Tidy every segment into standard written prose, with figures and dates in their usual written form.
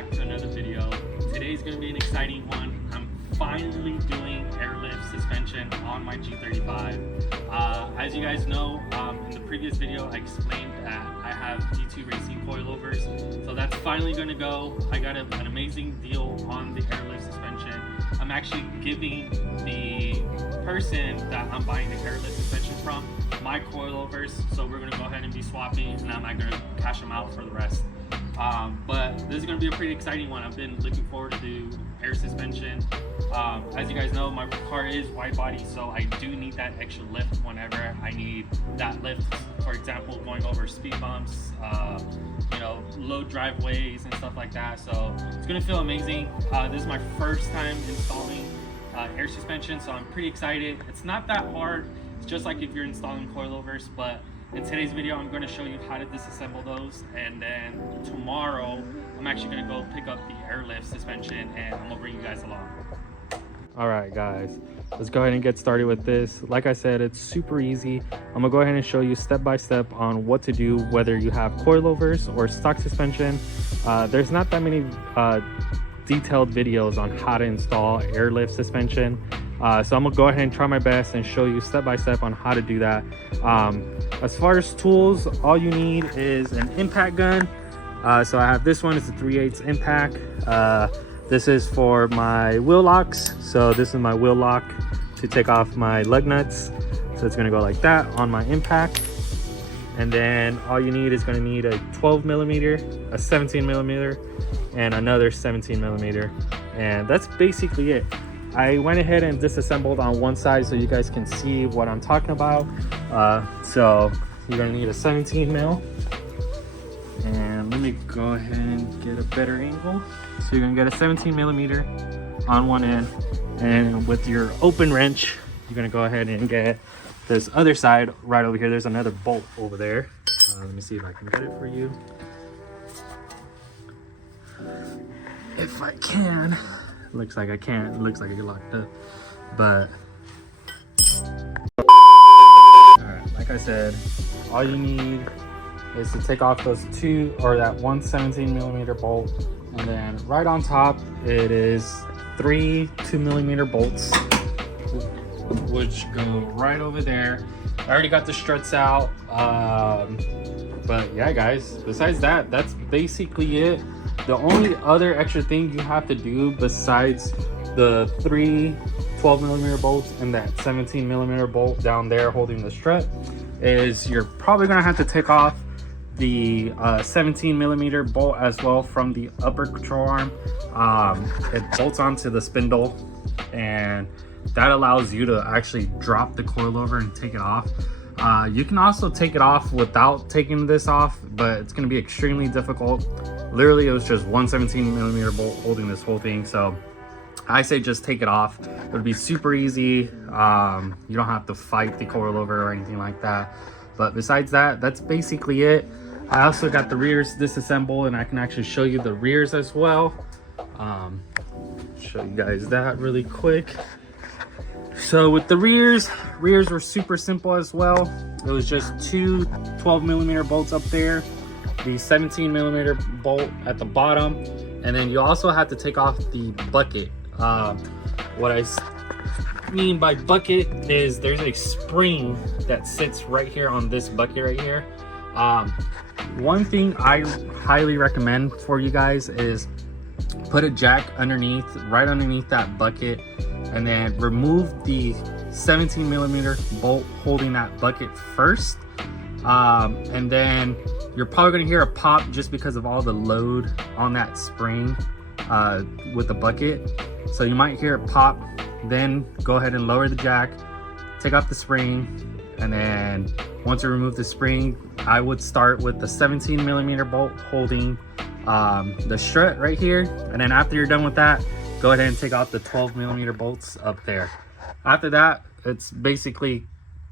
back to another video. Today's going to be an exciting one. I'm finally doing airlift suspension on my G35. As you guys know, in the previous video I explained that I have D2 racing coilovers, so that's finally going to go. I got an amazing deal on the airlift suspension. I'm actually giving the person that I'm buying the airlift suspension from my coilovers, so we're going to go ahead and be swapping, and I'm not going to cash them out for the rest. But this is going to be a pretty exciting one. I've been looking forward to air suspension. As you guys know, my car is wide body, so I do need that extra lift whenever I need that lift. For example, going over speed bumps, you know, low driveways and stuff like that. So it's going to feel amazing. This is my first time installing air suspension, so I'm pretty excited. It's not that hard. It's just like if you're installing coilovers, but in today's video, I'm going to show you how to disassemble those, and then tomorrow, I'm actually going to go pick up the airlift suspension, and I'm going to bring you guys along. All right, guys, let's go ahead and get started with this. Like I said, it's super easy. I'm going to go ahead and show you step by step on what to do, whether you have coilovers or stock suspension. There's not that many detailed videos on how to install airlift suspension. So I'm gonna go ahead and try my best and show you step by step on how to do that. As far as tools, all you need is an impact gun. So I have this one, it's a 3/8 impact. This is for my wheel locks. So this is my wheel lock to take off my lug nuts. So it's gonna go like that on my impact. And then all you need is gonna need a 12 millimeter, a 17 millimeter, and another 17 millimeter. And that's basically it. I went ahead and disassembled on one side so you guys can see what I'm talking about. So you're gonna need a 17 mil. And let me go ahead and get a better angle. So you're gonna get a 17 millimeter on one end. And with your open wrench, you're gonna go ahead and get this other side right over here. There's another bolt over there. Let me see if I can get it for you. If I can. Looks like I can't. It looks like I get locked up, but all right, like I said, all you need is to take off those two, or that one 17 millimeter bolt, and then right on top it is 3 2-millimeter bolts, which go right over there. I already got the struts out, but yeah, guys, besides that, that's basically it. The only other extra thing you have to do besides the 3 12 millimeter bolts and that 17 millimeter bolt down there holding the strut is you're probably gonna have to take off the 17 millimeter bolt as well from the upper control arm. It bolts onto the spindle, and that allows you to actually drop the coilover and take it off. You can also take it off without taking this off, but it's going to be extremely difficult. Literally, it was just one 17 millimeter bolt holding this whole thing. So I say just take it off. It would be super easy. You don't have to fight the coilover or anything like that. But besides that, that's basically it. I also got the rears disassembled, and I can actually show you the rears as well. Show you guys that really quick. So with the rears were super simple as well. It was just two 12 millimeter bolts up there, the 17 millimeter bolt at the bottom, and then you also have to take off the bucket. What I mean by bucket is there's a spring that sits right here on this bucket right here. One thing I highly recommend for you guys is put a jack underneath, right underneath that bucket, and then remove the 17 millimeter bolt holding that bucket first. And then you're probably gonna hear a pop just because of all the load on that spring with the bucket. So you might hear it pop, then go ahead and lower the jack, take off the spring, and then once you remove the spring, I would start with the 17 millimeter bolt holding the strut right here. And then after you're done with that, go ahead and take out the 12 millimeter bolts up there. After that, it's basically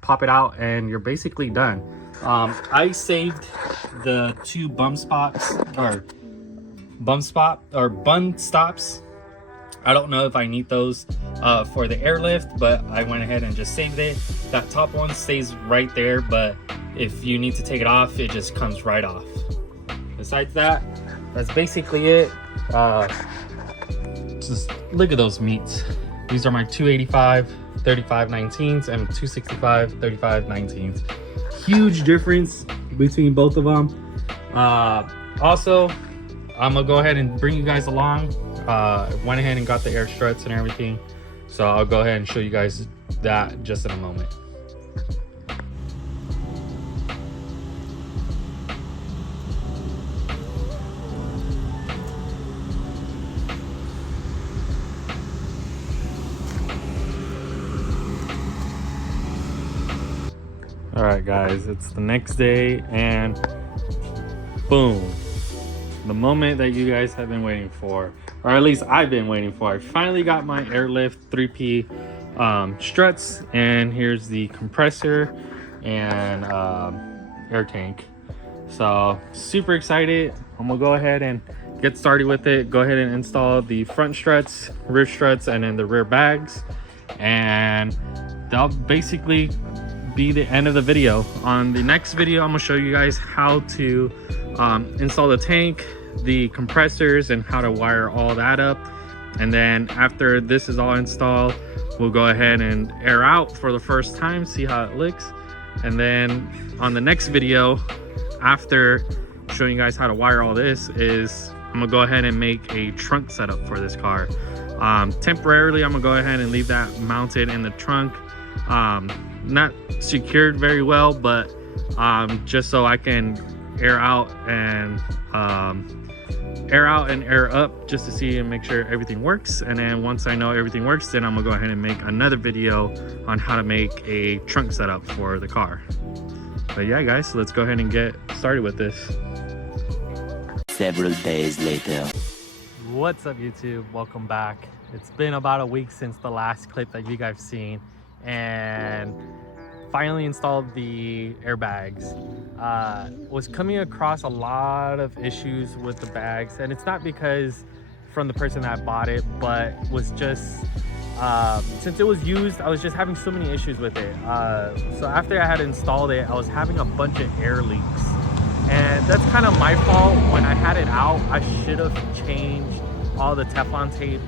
pop it out and you're basically done. I saved the two bun stops. I don't know if I need those for the airlift, but I went ahead and just saved it. That top one stays right there, but if you need to take it off, it just comes right off. Besides that, that's basically it. Just look at those meats. These are my 285 35/19s and 265 35/19s. Huge difference between both of them. Also, I'm gonna go ahead and bring you guys along. Went ahead and got the air struts and everything, so I'll go ahead and show you guys that just in a moment. All right, guys, it's the next day, and boom, the moment that you guys have been waiting for, or at least I've been waiting for. I finally got my Airlift 3P struts, and here's the compressor and air tank. So super excited. I'm gonna go ahead and get started with it. Go ahead and install the front struts, rear struts, and then the rear bags, and that'll basically be the end of the video. On the next video, I'm gonna show you guys how to install the tank, the compressors, and how to wire all that up. And then after this is all installed, we'll go ahead and air out for the first time, see how it looks. And then on the next video, after showing you guys how to wire all this, is I'm gonna go ahead and make a trunk setup for this car. Temporarily, I'm gonna go ahead and leave that mounted in the trunk. Not secured very well, but just so I can air out and air up, just to see and make sure everything works. And then once I know everything works, then I'm gonna go ahead and make another video on how to make a trunk setup for the car. But yeah, guys, so let's go ahead and get started with this. Several days later. What's up, YouTube? Welcome back. It's been about a week since the last clip that you guys seen, and finally installed the airbags. Was coming across a lot of issues with the bags, and it's not because from the person that bought it, but was just since it was used, I was just having so many issues with it. So after I had installed it, I was having a bunch of air leaks, and that's kind of my fault. When I had it out, I should have changed all the Teflon tape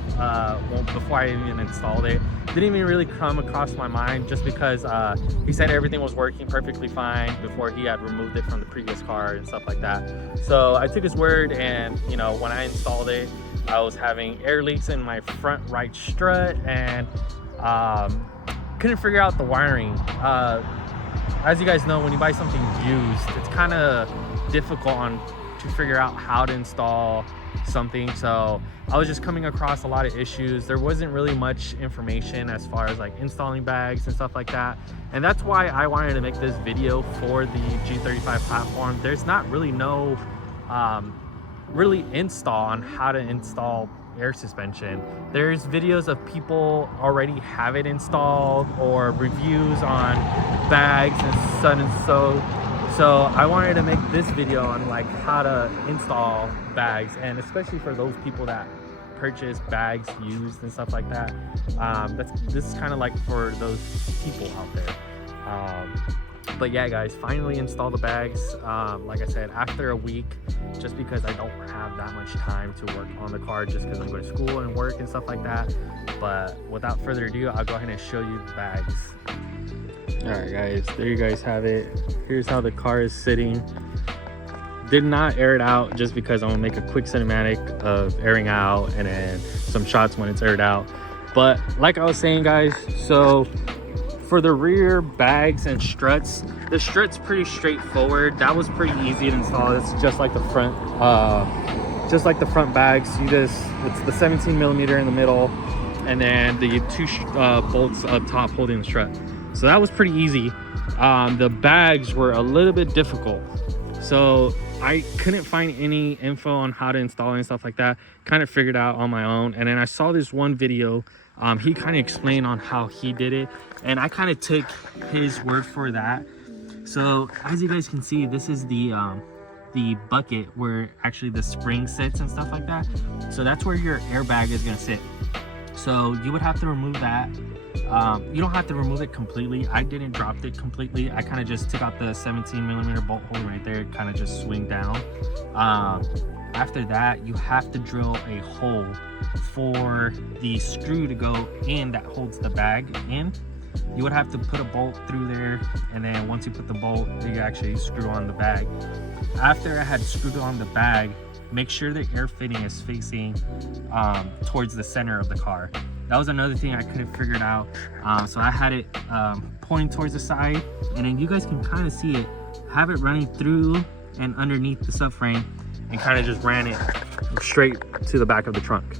before I even installed it. Didn't even really come across my mind, just because he said everything was working perfectly fine before he had removed it from the previous car and stuff like that. So I took his word, and you know, when I installed it, I was having air leaks in my front right strut, and couldn't figure out the wiring. As you guys know, when you buy something used, it's kind of difficult to figure out how to install something. So I was just coming across a lot of issues. There wasn't really much information as far as like installing bags and stuff like that, and that's why I wanted to make this video for the G35 platform. There's not really no really install on how to install air suspension. There's videos of people already have it installed, or reviews on bags and so. So I wanted to make this video on like how to install bags, and especially for those people that purchase bags used and stuff like that. This is kind of like for those people out there. But yeah, guys, finally install the bags. Like I said, after a week, just because I don't have that much time to work on the car, just because I'm going to school and work and stuff like that. But without further ado, I'll go ahead and show you the bags. All right, guys, there you guys have it. Here's how the car is sitting. Did not air it out, just because I'm gonna make a quick cinematic of airing out and then some shots when it's aired out. But like I was saying, guys, so for the rear bags and struts, the strut's pretty straightforward. That was pretty easy to install. It's just like the front bags. It's the 17 millimeter in the middle, and then the two bolts up top holding the strut. So that was pretty easy. The bags were a little bit difficult, so I couldn't find any info on how to install and stuff like that. Kind of figured out on my own, and then I saw this one video. He kind of explained on how he did it, and I kind of took his word for that. So as you guys can see, this is the bucket where actually the spring sits and stuff like that. So that's where your airbag is gonna sit. So you would have to remove that. You don't have to remove it completely. I didn't drop it completely. I kind of just took out the 17 millimeter bolt hole right there, kind of just swing down. after that, you have to drill a hole for the screw to go in that holds the bag in. You would have to put a bolt through there, and then once you put the bolt, you actually screw on the bag. After I had screwed on the bag, make sure the air fitting is facing towards the center of the car. That was another thing I couldn't figure it out. So I had it pointing towards the side, and then you guys can kind of see it, have it running through and underneath the subframe, and kind of just ran it straight to the back of the trunk.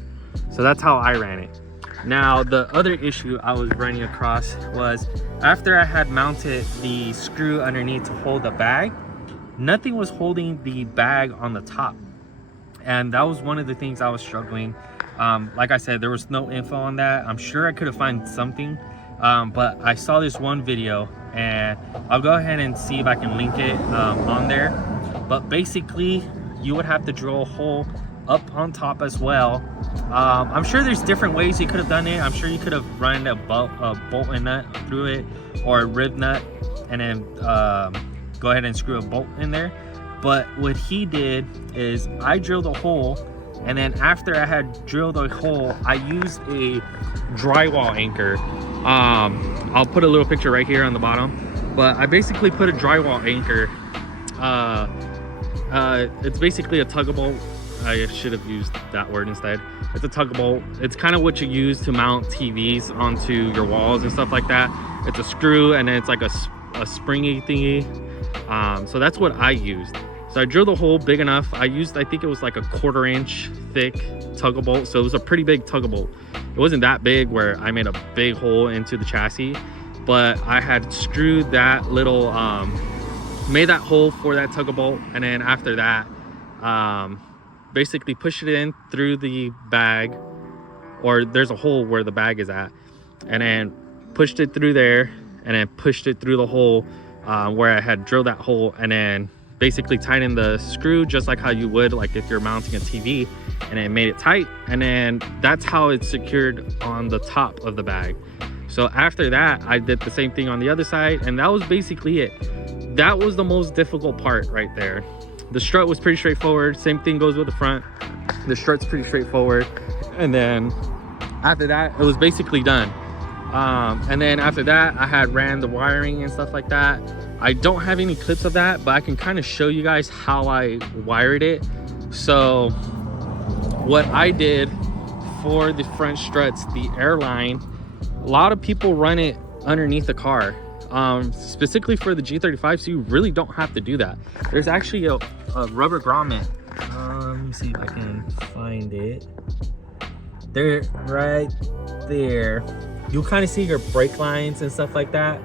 So that's how I ran it. Now, the other issue I was running across was after I had mounted the screw underneath to hold the bag, nothing was holding the bag on the top. And that was one of the things I was struggling. Like I said, there was no info on that. I'm sure I could have found something, but I saw this one video, and I'll go ahead and see if I can link it on there. But basically, you would have to drill a hole up on top as well. I'm sure there's different ways you could have done it. I'm sure you could have run a bolt and nut through it, or a rib nut, and then go ahead and screw a bolt in there. But what he did is I drilled a hole, and then after I had drilled a hole, I used a drywall anchor. I'll put a little picture right here on the bottom, but I basically put a drywall anchor. It's basically a tugable. I should have used that word instead. It's a tugable. It's kind of what you use to mount TVs onto your walls and stuff like that. It's a screw, and then it's like a springy thingy. So that's what I used. So I drilled a hole big enough. I think it was like a 1/4 inch thick tugbolt. So it was a pretty big tugbolt. It wasn't that big where I made a big hole into the chassis, but I had screwed that little, made that hole for that tugbolt. And then after that, basically pushed it in through the bag, or there's a hole where the bag is at, and then pushed it through there, and then pushed it through the hole where I had drilled that hole, and then basically tightened the screw just like how you would like if you're mounting a TV, and then made it tight, and then that's how it's secured on the top of the bag. So after that, I did the same thing on the other side, and that was basically it. That was the most difficult part right there. The strut was pretty straightforward. Same thing goes with the front. The strut's pretty straightforward. And then after that, it was basically done. And then after that, I had ran the wiring and stuff like that. I don't have any clips of that, but I can kind of show you guys how I wired it. So what I did for the front struts, the airline, a lot of people run it underneath the car. Specifically for the G35, so you really don't have to do that. There's actually a rubber grommet. Let me see if I can find it. There, right there. You'll kind of see your brake lines and stuff like that.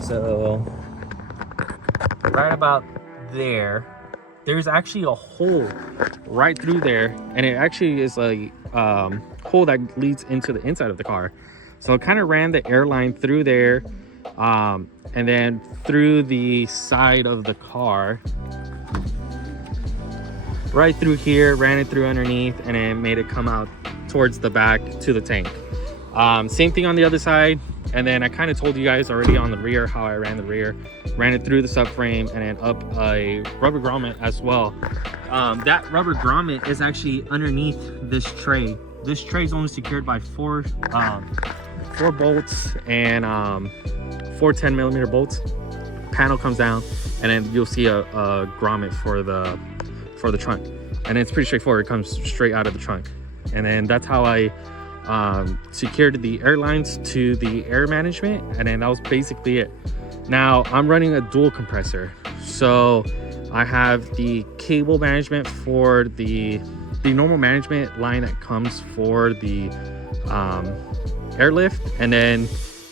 So right about there, there's actually a hole right through there, and it actually is a hole that leads into the inside of the car. So I kind of ran the airline through there, and then through the side of the car, right through here, ran it through underneath, and then made it come out towards the back to the tank. Same thing on the other side. And then I kind of told you guys already on the rear how I ran the rear. Ran it through the subframe and then up a rubber grommet as well. That rubber grommet is actually underneath this tray. This tray is only secured by four bolts and 4 10mm bolts. Panel comes down, and then you'll see a grommet for the trunk, and it's pretty straightforward. It comes straight out of the trunk, and then that's how I secured the airlines to the air management, and then that was basically it. Now I'm running a dual compressor, so I have the cable management for the normal management line that comes for the Airlift, and then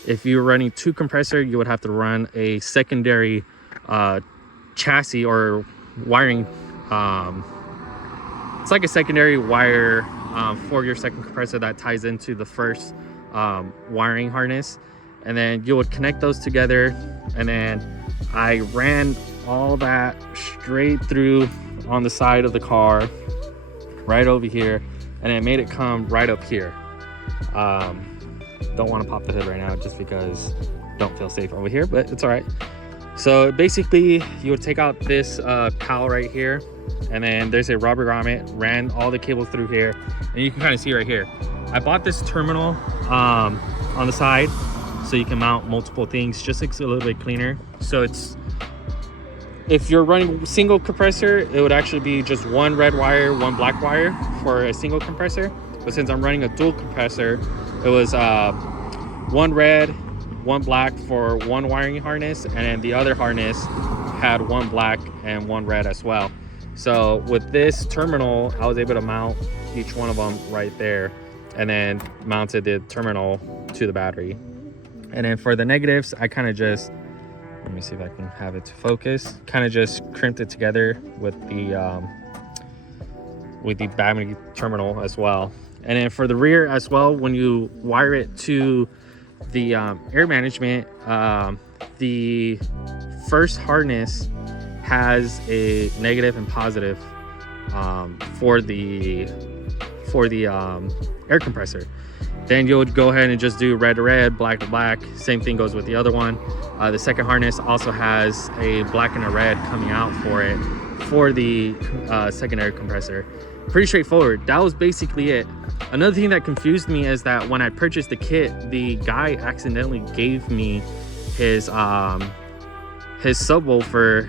if you're running 2 compressor, you would have to run a secondary chassis or wiring. It's like a secondary wire for your second compressor that ties into the first wiring harness, and then you would connect those together. And then I ran all that straight through on the side of the car, right over here, and it made it come right up here. Don't want to pop the hood right now just because I don't feel safe over here, but it's all right. So basically you would take out this cowl right here, and then there's a rubber grommet, ran all the cables through here, and you can kind of see right here. I bought this terminal on the side so you can mount multiple things, just looks a little bit cleaner. So it's, if you're running single compressor, it would actually be just one red wire, one black wire for a single compressor. But since I'm running a dual compressor, it was one red, one black for one wiring harness, and then the other harness had one black and one red as well. So with this terminal, I was able to mount each one of them right there, and then mounted the terminal to the battery. And then for the negatives, I kind of just, let me see if I can have it to focus, kind of just crimped it together with the battery terminal as well. And then for the rear as well, when you wire it to the air management, the first harness has a negative and positive for the air compressor. Then you would go ahead and just do red to red, black to black. Same thing goes with the other one. The second harness also has a black and a red coming out for it for the second air compressor. Pretty straightforward. That was basically it. Another thing that confused me is that when I purchased the kit, the guy accidentally gave me his subwoofer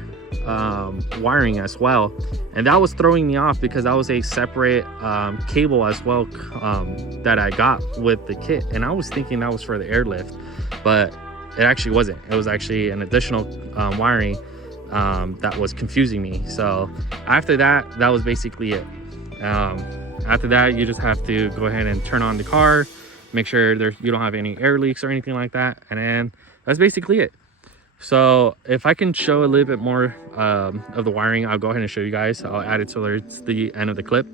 wiring as well, and that was throwing me off because that was a separate cable as well that I got with the kit, and I was thinking that was for the airlift, but it actually wasn't. It was actually an additional wiring that was confusing me. So after that, that was basically it. After that, you just have to go ahead and turn on the car, make sure you don't have any air leaks or anything like that, and then that's basically it. So if I can show a little bit more of the wiring, I'll go ahead and show you guys. I'll add it towards the end of the clip,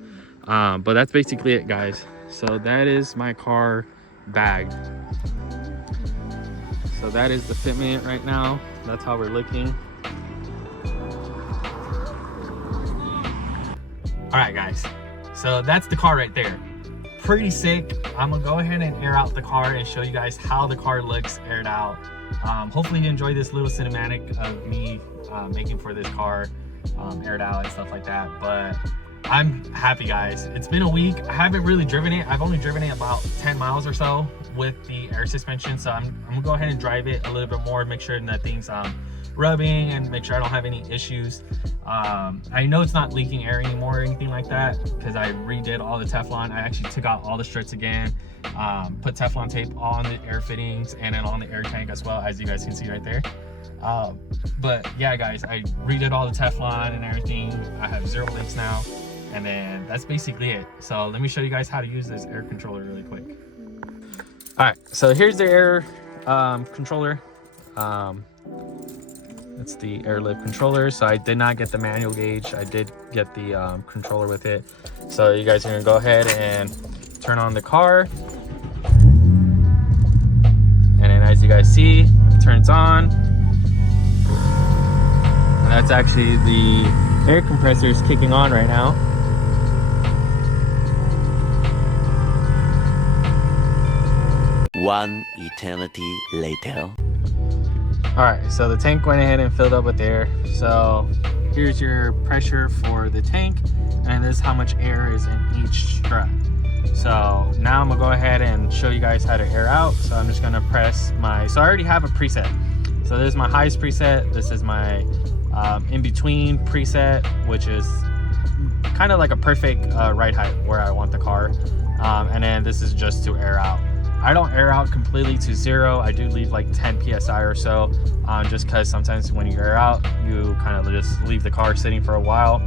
but that's basically it, guys. So that is my car bagged. So that is the fitment right now. That's how we're looking. All right, guys, so that's the car right there. Pretty sick. I'm gonna go ahead and air out the car and show you guys how the car looks aired out. Hopefully you enjoy this little cinematic of me making for this car, aired out and stuff like that. But I'm happy, guys. It's been a week. I haven't really driven it. I've only driven it about 10 miles or so with the air suspension, so I'm gonna go ahead and drive it a little bit more, make sure that things rubbing and make sure I don't have any issues. I know it's not leaking air anymore or anything like that because I redid all the Teflon. I actually took out all the struts again, put Teflon tape on the air fittings and then on the air tank as well, as you guys can see right there. But yeah, guys, I redid all the Teflon and everything. I have 0 leaks now, and then that's basically it. So let me show you guys how to use this air controller really quick. All right, so here's the air controller. It's the Airlift controller. So I did not get the manual gauge. I did get the controller with it. So you guys are gonna go ahead and turn on the car. And then as you guys see, it turns on. And that's actually the air compressor is kicking on right now. One eternity later. All right, so the tank went ahead and filled up with air. So here's your pressure for the tank, and this is how much air is in each strut. So now I'm gonna go ahead and show you guys how to air out. So I'm just gonna press so I already have a preset. So this is my highest preset. This is my in-between preset, which is kind of like a perfect ride height where I want the car. And then this is just to air out. I don't air out completely to 0. I do leave like 10 PSI or so, just because sometimes when you air out, you kind of just leave the car sitting for a while.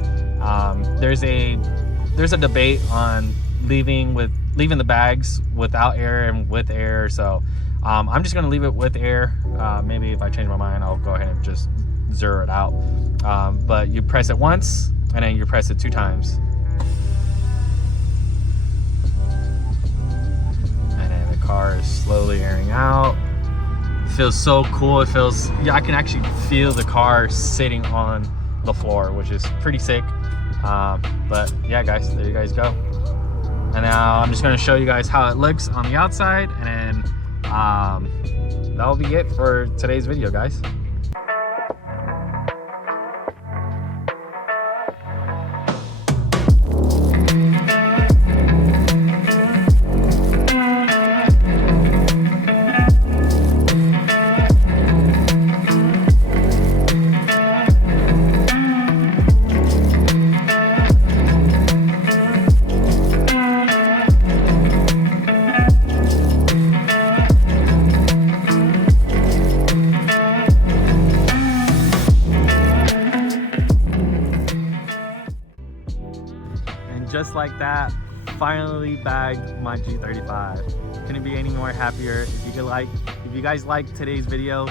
There's a debate on leaving the bags without air and with air. So I'm just gonna leave it with air. Maybe if I change my mind, I'll go ahead and just 0 it out. But you press it once and then you press it 2 times. Car is slowly airing out. It feels so cool. It feels, yeah, I can actually feel the car sitting on the floor, which is pretty sick. But yeah, guys, there you guys go. And now I'm just going to show you guys how it looks on the outside, and then that'll be it for today's video, guys. And just like that, finally bagged my G35. Couldn't be any more happier. If you guys like today's video,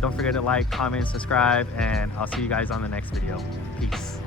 don't forget to like, comment, subscribe, and I'll see you guys on the next video. Peace.